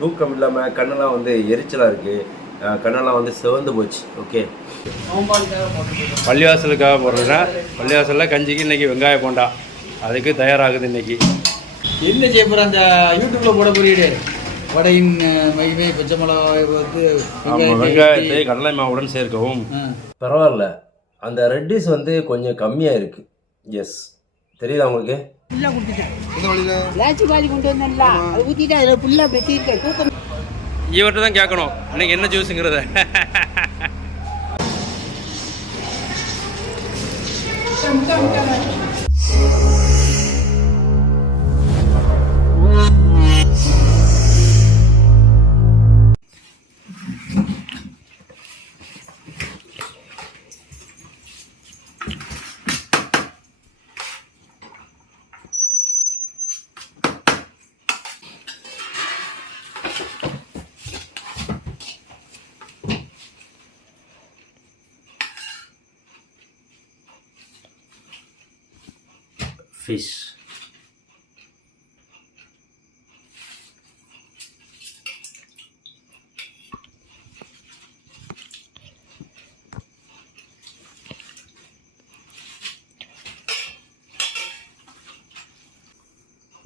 தூக்கம் இல்லாமல் கண்ணெல்லாம் வந்து எரிச்சலாக இருக்குது, கண்ணெல்லாம் வந்து சிவந்து போச்சு. ஓகே, பள்ளிவாசலுக்காக போடுறதுன்னா பள்ளிவாசலில் கஞ்சிக்கு இன்றைக்கி வெங்காய போண்டா அதுக்கு தயாராகுது. இன்றைக்கி என்ன செய்ய போகிற அந்த யூடியூப்பில் போட போறீடு வடையின் மகிமை பச்சை மிளகாய் வந்து வெங்காயத்தை கடலை மாவுடன் சேர்க்கவும். பரவாயில்ல, அந்த ரெட்டிஸ் வந்து கொஞ்சம் கம்மியாக இருக்குது. எஸ், தெரியுதா உங்களுக்கு? இவர்கிட்ட தான் கேட்கணும் இன்னைக்கு என்ன ஜூஸுங்கிறத. ஃபிஷ்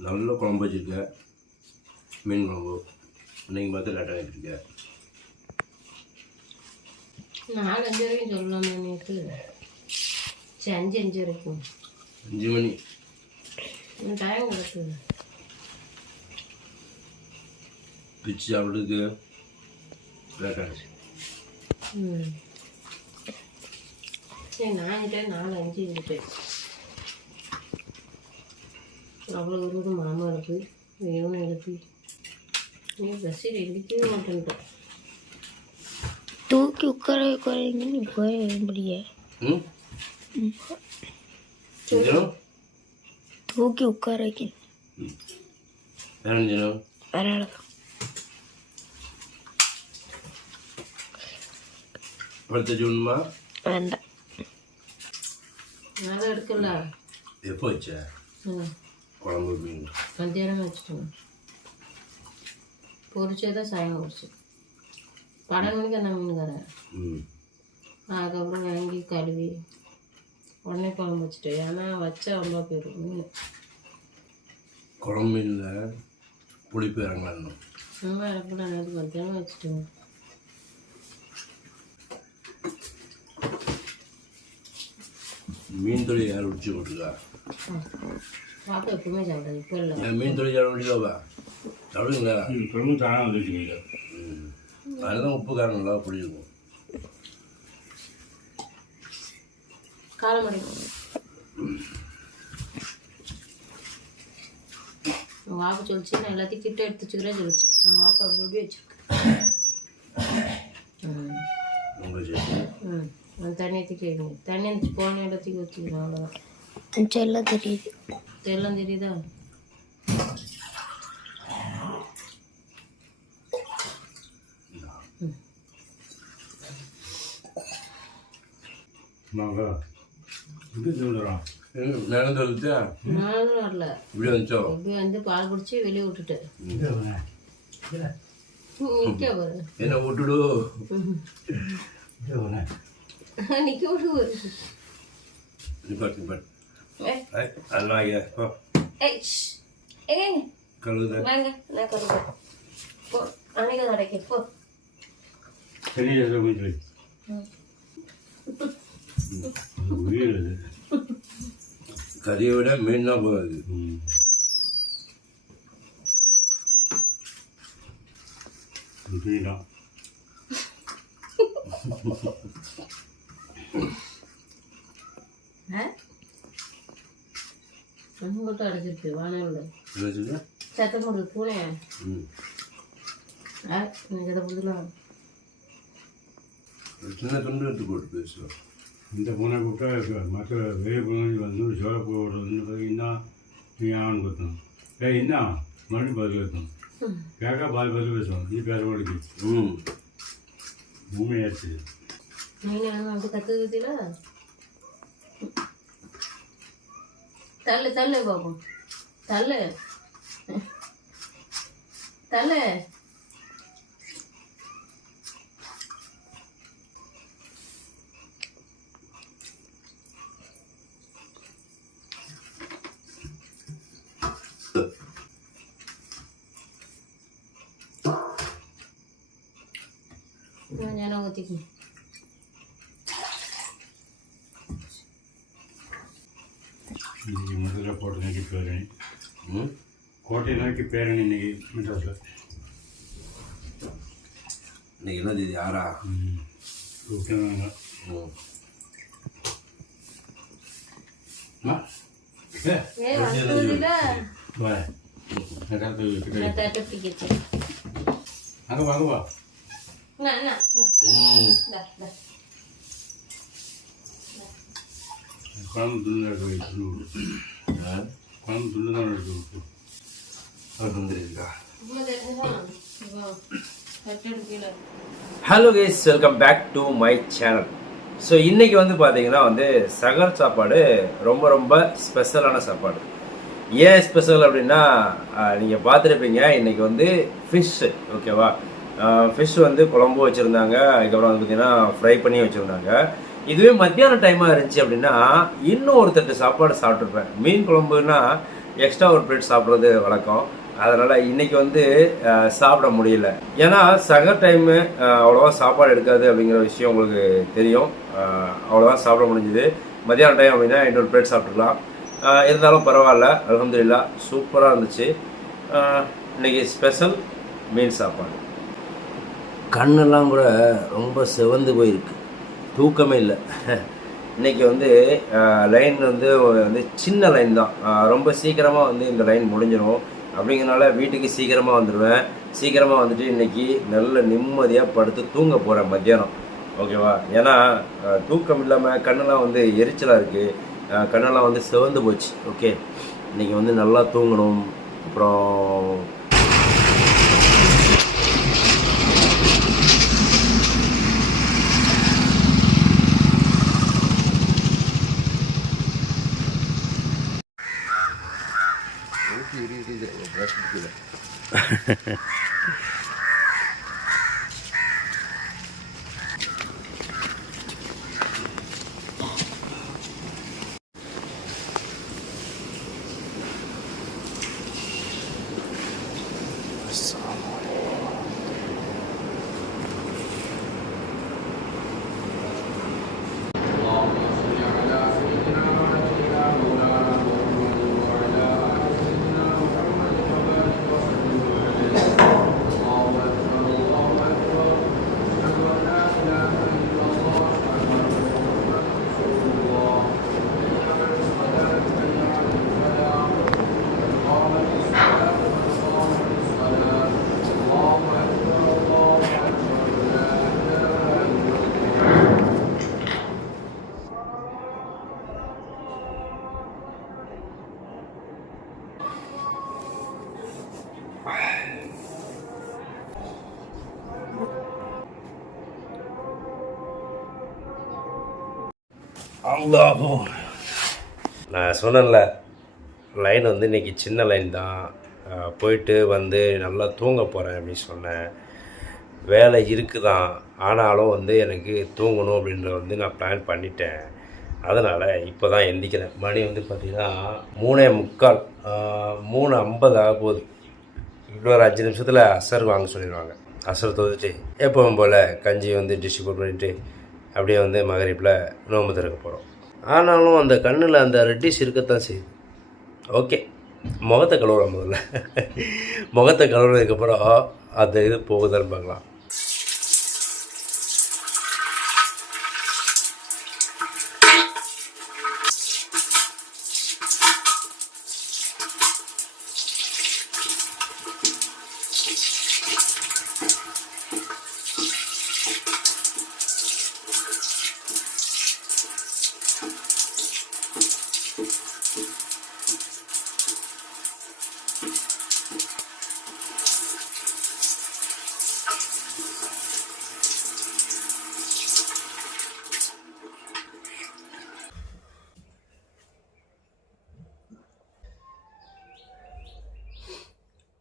நல்ல குழம்பு வச்சுருக்க, மீன் குழம்பு இன்னைக்கு பார்த்து லேட்டாக வச்சுருக்க. 4-5 வரைக்கும் சொல்லலாமா? நேற்று 5 வரைக்கும் 5 மணி டைம் கிடக்குது. பிச்சு சாப்பிட்றதுக்கு லேட்டாகிடுச்சு. சரி, நான் 4-5 இருந்துட்டேன். அவ்வளோ ஒரு மாமா இருக்கு, வேணும் இருக்கு. நீ பஸ்ஸில் எழுதிக்கவே மாட்டேன்ட்டேன். தூக்கி உட்கார குறைங்கன்னு போய் முடிய தூக்கி உட்கார வேண்டாம். அதை எடுக்கல. எப்போ வச்ச குழம்பு? மத்தியானம் வச்சுட்டோம். பொரிச்சதான் சாயங்காலம் பொரிச்சு 12 மணிக்கு அந்த மீன் தரேன். அதுக்கப்புறம் வாங்கி கழுவி உடனே குழம்பு வச்சுட்டு, ஏன்னா வச்சா ரொம்ப போயிடும் மீன். குழம்பு இல்லை, புளிப்பு இறங்கலாம். ரொம்ப இறப்பட நேரத்து மத்தியானம் வச்சுட்டோம். மீன் தொழில் யார் உடிச்சு போட்டுருக்கா? பாப்பா எப்பவுமே சாப்பிடாது, இப்போ இல்லை. மீன் தொழில் யார் உடிச்சாப்பா சாப்பிடுங்களா? அதுதான் உப்பு காரம் நல்லா பிடிக்கும். காலம் அடைக்கும். உங்கள் வாப்பா சொல்லிச்சு, நான் எல்லாத்தையும் கிட்ட எடுத்து வச்சுக்கிறேன் சொல்லிச்சு. உங்கள் வாப்பா அப்படி வச்சுருக்கு. அந்த தண்ணியை தூக்கி தண்ணி இருந்துச்சு, போன இடத்துக்கு வச்சுக்கிறேன். அவ்வளோதான். செல்லம் தெரியுது. தெல்லாம் தெரியுதா? நானும் வரல, இப்படி வந்து பால் குடிச்சு வெளியே விட்டுட்டு நிக்க பாரு. என்ன விட்டுடு நிக்க விடு. கறியை விட மீன் தான் போகாது. மட்டும் அடைச்சிருக்கு வானோட சத்தம் போடுது பூனை. எனக்கு புதுலாம் சின்ன துண்டு எடுத்து போட்டு பேசுவோம். இந்த பூனை கூப்பிட்டா மற்ற வெளியே பூனை வந்து சோழ போடுறதுன்னு பார்த்தீங்கன்னா நீ ஆவணம் கொடுத்தோம். என்ன மறுபடியும் பதில் வைத்தோம். கேட்கா பதில் பேசுவோம். நீ பேச மாட்டேங்குது. உண்மையாச்சு. மீன் அப்படி கற்றுக்குதுல தள்ளு தள்ளு பார்ப்போம். தள்ளு தள்ளு. ഞാൻ ഒത്തിക്കും. இன்னைக்கு முதல்ல போட்டு நோக்கி பேரணி கோட்டை நோக்கி பேரணி இன்னைக்கு மெட்ராஸில். இன்னைக்கு என்ன தேதி 6? கூப்பிட்டாங்க. அங்கே வாங்க வா. குழம்பு துண்டு எடுத்து வைத்து குழம்பு துண்டு தான் எடுத்து விட்டு அது வந்துருக்கா. Hello guys, welcome back to my channel. So இன்றைக்கி வந்து பார்த்தீங்கன்னா வந்து சகர் சாப்பாடு ரொம்ப ரொம்ப ஸ்பெஷலான சாப்பாடு. ஏன் ஸ்பெஷல் அப்படின்னா நீங்கள் பார்த்துருப்பீங்க, இன்றைக்கி வந்து ஃபிஷ்ஷு, ஓகேவா? ஃபிஷ் வந்து குழம்பு வச்சுருந்தாங்க, அதுக்கப்புறம் வந்து பார்த்திங்கன்னா ஃப்ரை பண்ணி வச்சுருந்தாங்க. இதுவே மத்தியான டைமாக இருந்துச்சு அப்படின்னா இன்னும் ஒரு தட்டு சாப்பாடு சாப்பிட்ருப்பேன். மீன் குழம்புனா எக்ஸ்ட்ரா ஒரு பிளேட் சாப்பிட்றது வழக்கம். அதனால் இன்றைக்கி வந்து சாப்பிட முடியல. ஏன்னா சகர் டைமு அவ்வளோவா சாப்பாடு எடுக்காது அப்படிங்கிற விஷயம் உங்களுக்கு தெரியும். அவ்வளோதான் சாப்பிட முடிஞ்சுது. மத்தியான டைம் அப்படின்னா இன்னொரு பிளேட் சாப்பிட்ருக்கலாம். இருந்தாலும் பரவாயில்ல, அல்ஹம்துலில்லாஹ் சூப்பராக இருந்துச்சு. இன்றைக்கி ஸ்பெஷல் மீன் சாப்பாடு. கண்ணெல்லாம் கூட ரொம்ப செவந்து போயிருக்கு, தூக்கமே இல்லை. இன்றைக்கி வந்து லைன் வந்து சின்ன லைன் தான், ரொம்ப சீக்கிரமாக வந்து இந்த லைன் முடிஞ்சிடும். அப்படிங்கிறனால வீட்டுக்கு சீக்கிரமாக வந்துடுவேன். சீக்கிரமாக வந்துட்டு இன்றைக்கி நல்ல நிம்மதியாக படுத்து தூங்க போகிறேன் மத்தியானம், ஓகேவா? ஏன்னா தூக்கம் இல்லாமல் கண்ணெல்லாம் வந்து எரிச்சலாக இருக்குது, கண்ணெல்லாம் வந்து சிவந்து போச்சு. ஓகே, இன்றைக்கி வந்து நல்லா தூங்கணும். அப்புறம் அல்லாஹோ, நான் சொன்னேன்ல, லைன் வந்து இன்றைக்கி சின்ன லைன் தான். போயிட்டு வந்து நல்லா தூங்க போகிறேன் அப்படின்னு சொன்னேன். வேலை இருக்குதான், ஆனாலும் வந்து எனக்கு தூங்கணும் அப்படின்ற வந்து நான் பிளான் பண்ணிட்டேன். அதனால் இப்போ தான் எந்திக்கிறேன். மணி வந்து பார்த்திங்கன்னா 3:45, 3:50 ஆக போகுது. இன்னொரு 5 நிமிஷத்தில் அசர் வாங்க சொல்லிடுவாங்க. அசர் தொகுத்து எப்பவும் போல் கஞ்சி வந்து டிஸ்ட்ரிபியூட் பண்ணிவிட்டு அப்படியே வந்து மகரிப்பில் நோம்பு திறக்க போகிறோம். ஆனாலும் அந்த கண்ணில் அந்த ரெட்டிஷ் இருக்கத்தான் செய்யுது. ஓகே, முகத்தை கழுவுறோம். முதல்ல முகத்தை கழுவுறதுக்கப்புறம் அந்த இது போகுதான்னு பார்க்கலாம்.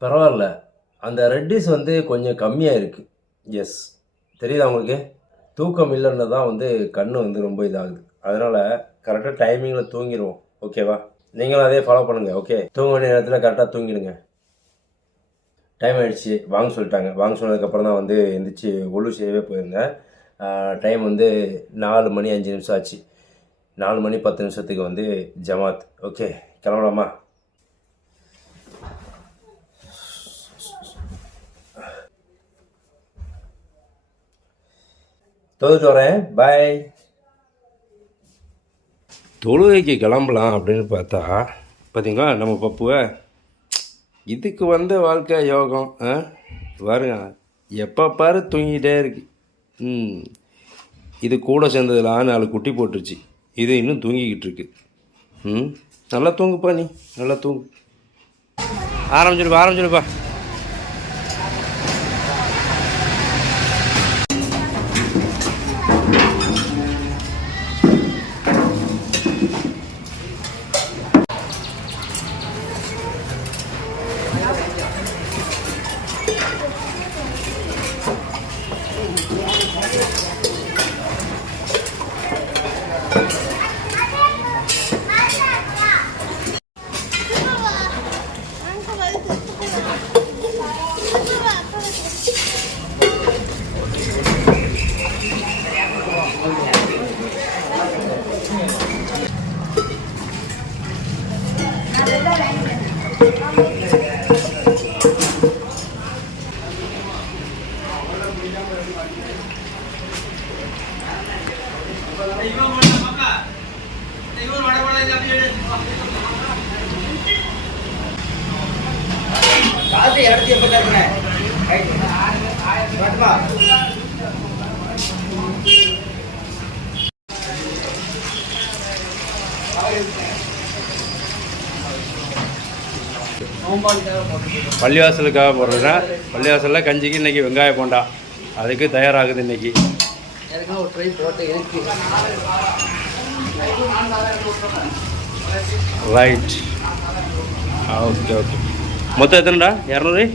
பரவாயில்ல, அந்த ரெட்டிஸ் வந்து கொஞ்சம் கம்மியாக இருக்குது. எஸ், தெரியுதா உங்களுக்கு? தூக்கம் இல்லைன்னு தான் வந்து கண் வந்து ரொம்ப இதாகுது. அதனால் கரெக்டாக டைமிங்கில் தூங்கிடுவோம். ஓகேவா? நீங்களும் அதே ஃபாலோ பண்ணுங்கள். ஓகே, தூங்க வேண்டிய நேரத்தில் கரெக்டாக தூங்கிடுங்க. டைம் ஆகிடுச்சு, வாங்க சொல்லிட்டாங்க. வாங்க சொன்னதுக்கப்புறம் தான் வந்து எந்திரிச்சு ஒழு செய்யவே போயிருந்தேன். டைம் வந்து 4 மணி 5 நிமிஷம் ஆச்சு. 4 மணி 10 நிமிஷத்துக்கு வந்து ஜமாத். ஓகே, கிளம்பலாமா? தொழுது வரேன், பாய். தொழுகைக்கு கிளம்பலாம் அப்படின்னு பார்த்தா பார்த்தீங்களா நம்ம பப்புவை. இதுக்கு வந்த வாழ்க்கை யோகம் பாருங்க, எப்போ பாரு தூங்கிட்டே இருக்கு. இது கூட சேர்ந்ததில் 4 குட்டி போட்டுருச்சு. இது இன்னும் தூங்கிக்கிட்டு இருக்கு. நல்லா தூங்குப்பா, நீ நல்லா தூங்கு. ஆரம்பிச்சிடுப்பா. பள்ளிவாசலுக்காக போடுறேன்னா பள்ளிவாசலில் கஞ்சிக்கு இன்றைக்கி வெங்காய போண்டா அதுக்கு தயாராகுது இன்றைக்கி. Right, okay. மொத்தம் எத்தனைடா? 200?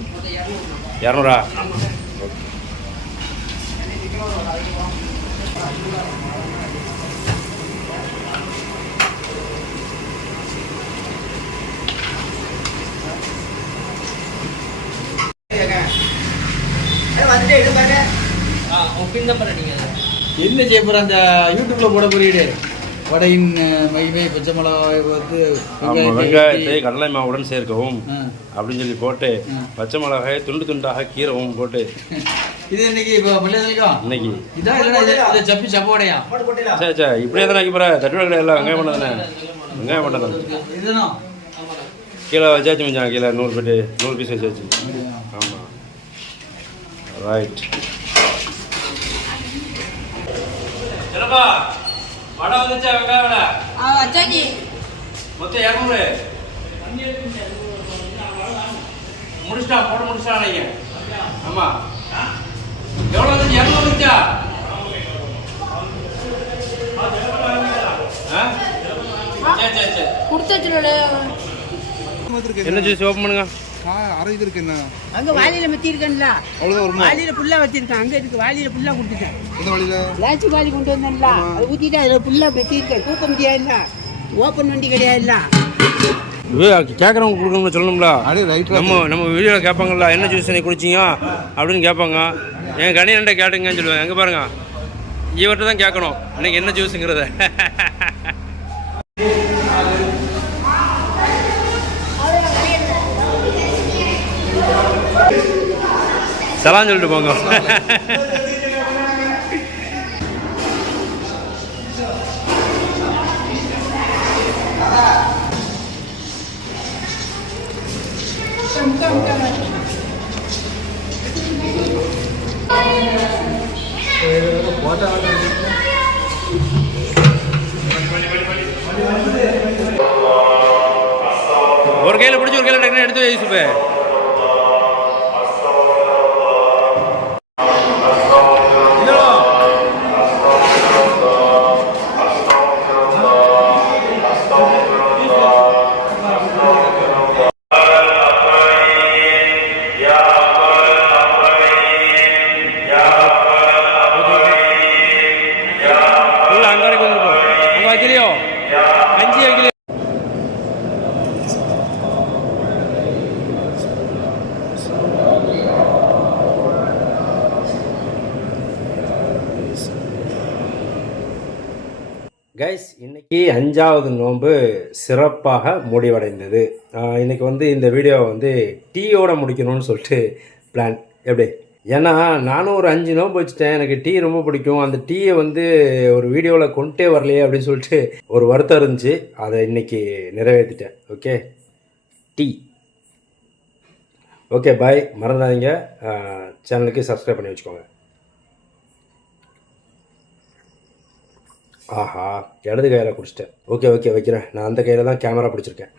என்ன செய்ய போற அந்த யூடியூப்ல போட போறீடு வடையின் மகிமை பச்சை மிளகாய் வந்து வெங்காயத்தை கடலை மாவுடன் சேர்க்கவும் அப்படின்னு சொல்லி போட்டு பச்சை மிளகாயை துண்டு துண்டாக கீரவும் போட்டு இது இன்னைக்கு இப்போ இன்னைக்கு இதான் இல்லைன்னா இதை சப்பி சப்போடையா சரி இப்படியே தானே ஆக்கி போற. தட்டுவடை கிடையாது, வெங்காயம் பண்ண தானே. வெங்காயம் பண்ண தானே. இதுதான் கீழே வச்சாச்சு மச்சான், கீழே 100 பீஸ் வச்சாச்சு. ஆமாம், ரைட். என்னப்பா வடை வந்துச்சா? வெங்காய வடை வச்சாச்சு. மொத்தம் 200 முடிச்சிட்டா நீங்க. ஆமாம், எவ்வளோ வந்துச்சு? 200 வந்துச்சா? சரி கொடுத்து என்ன ஜூஸ் ஓப்பன் பண்ணுங்க. அரை இது இருக்கு என்ன அங்க வாளியில மத்தி இருக்கேன்ல, அவ்வளவுதான் வருமா? வாளியில புல்லா வச்சிருக்கேன். அங்க இருக்கு வாளியில புல்லா கொடுத்துட்டேன். இந்த வழியில லாச்சி வாளி கொண்டு வந்தேன்ல, அதை ஊத்திட்டு அதுல புல்லா மெத்தி இருக்கேன். தூக்க முடியாதுல்ல, ஓப்பன் வண்டி கிடையாதுல்ல. கேட்குறவங்க கொடுக்கணும்னு சொல்லணும்ல. அப்படியே ரைட். நம்ம வீடியோவில் கேட்பாங்கல்ல, என்ன ஜூஸ் நீ குடிச்சிங்க அப்படின்னு கேட்பாங்க. என் கணியன்ட்ட கேட்டுங்கன்னு சொல்லுவேன். எங்கே பாருங்க, இவர்கிட்ட தான் கேட்கணும் இன்னைக்கு என்ன ஜூஸுங்கிறத. சலாம் சொல்லிட்டு போங்க. ஒரு கையில் பிடிச்சி ஒரு கையில் டக்குன்னு எடுத்து யூசுப்பு. கைஸ் இன்னைக்கு 5வது நோன்பு சிறப்பாக முடிவடைந்தது. இன்னைக்கு வந்து இந்த வீடியோவை வந்து டீயோட முடிக்கணும்னு சொல்லிட்டு பிளான். எப்படி? ஏன்னா நானும் ஒரு 5 நோன்பு வச்சுட்டேன், எனக்கு டீ ரொம்ப பிடிக்கும். அந்த டீயை வந்து ஒரு வீடியோவில் கொண்டே வரலையே அப்படின்னு சொல்லிட்டு ஒரு வருத்தம் இருந்துச்சு. அதை இன்னைக்கு நிறைவேற்றிட்டேன். ஓகே, டீ. Okay bye. மறந்துடாதீங்க, சேனலுக்கு சப்ஸ்கிரைப் பண்ணி வச்சுக்கோங்க. ஆஹா, இடது கையில் குடிச்சிட்டேன். ஓகே வைக்கிறேன். நான் அந்த கையில் தான் கேமரா பிடிச்சிருக்கேன்.